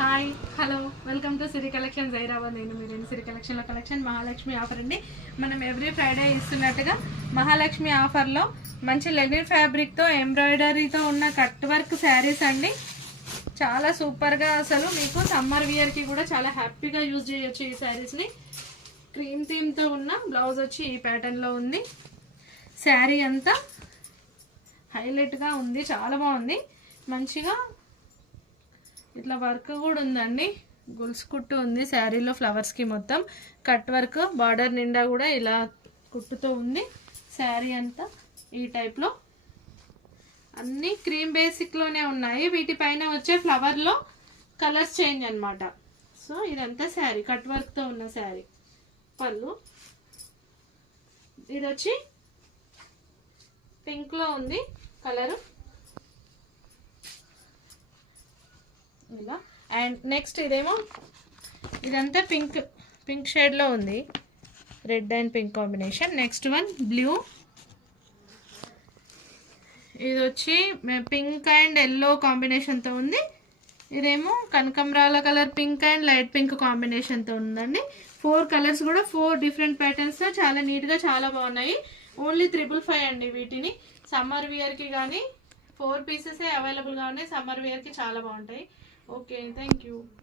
Hi hello welcome to Siri collection Zaheerabad. నేను మీరు సిరి కలెక్షన్లో కలెక్షన్ మహాలక్ష్మి ఆఫర్ అండి. మనం ఎవ్రీ ఫ్రైడే ఇస్తున్నట్టుగా మహాలక్ష్మి ఆఫర్లో మంచి లెనిన్ ఫ్యాబ్రిక్తో ఎంబ్రాయిడరీతో ఉన్న కట్ వర్క్ శారీస్ అండి. చాలా సూపర్గా అసలు మీకు సమ్మర్ వియర్కి కూడా చాలా హ్యాపీగా యూజ్ చేయొచ్చు ఈ శారీస్ని. క్రీమ్ థీమ్తో ఉన్న బ్లౌజ్ వచ్చి ఈ ప్యాటర్న్లో ఉంది. శారీ అంతా హైలైట్గా ఉంది, చాలా బాగుంది. మంచిగా ఇట్లా వర్క్ కూడా ఉందండి, గొలుసు కుట్టు ఉంది శారీలో ఫ్లవర్స్కి. మొత్తం కట్ వర్క్, బార్డర్ నిండా కూడా ఇలా కుట్టుతో ఉంది. శారీ అంతా ఈ టైప్లో అన్నీ క్రీమ్ బేసిక్లోనే ఉన్నాయి. వీటిపైన వచ్చే ఫ్లవర్లో కలర్స్ చేంజ్ అనమాట. సో ఇదంతా శారీ కట్ వర్క్తో ఉన్న శారీ. పళ్ళు ఇది వచ్చి పింక్లో ఉంది కలరు ఇలా. అండ్ నెక్స్ట్ ఇదేమో ఇదంతా పింక్ షేడ్లో ఉంది, red and pink combination. Next one blue, ఇది వచ్చి పింక్ అండ్ ఎల్లో కాంబినేషన్తో ఉంది. ఇదేమో కనకంబరాల colour pink and light pink కాంబినేషన్తో ఉందండి. 4 కలర్స్ కూడా 4 డిఫరెంట్ ప్యాటర్న్స్తో చాలా నీట్గా చాలా బాగున్నాయి. ఓన్లీ 555 అండి. వీటిని సమ్మర్ వియర్కి కానీ 4 పీసెసే అవైలబుల్గా ఉన్నాయి. సమ్మర్ వియర్కి చాలా బాగుంటాయి. Okay, thank you.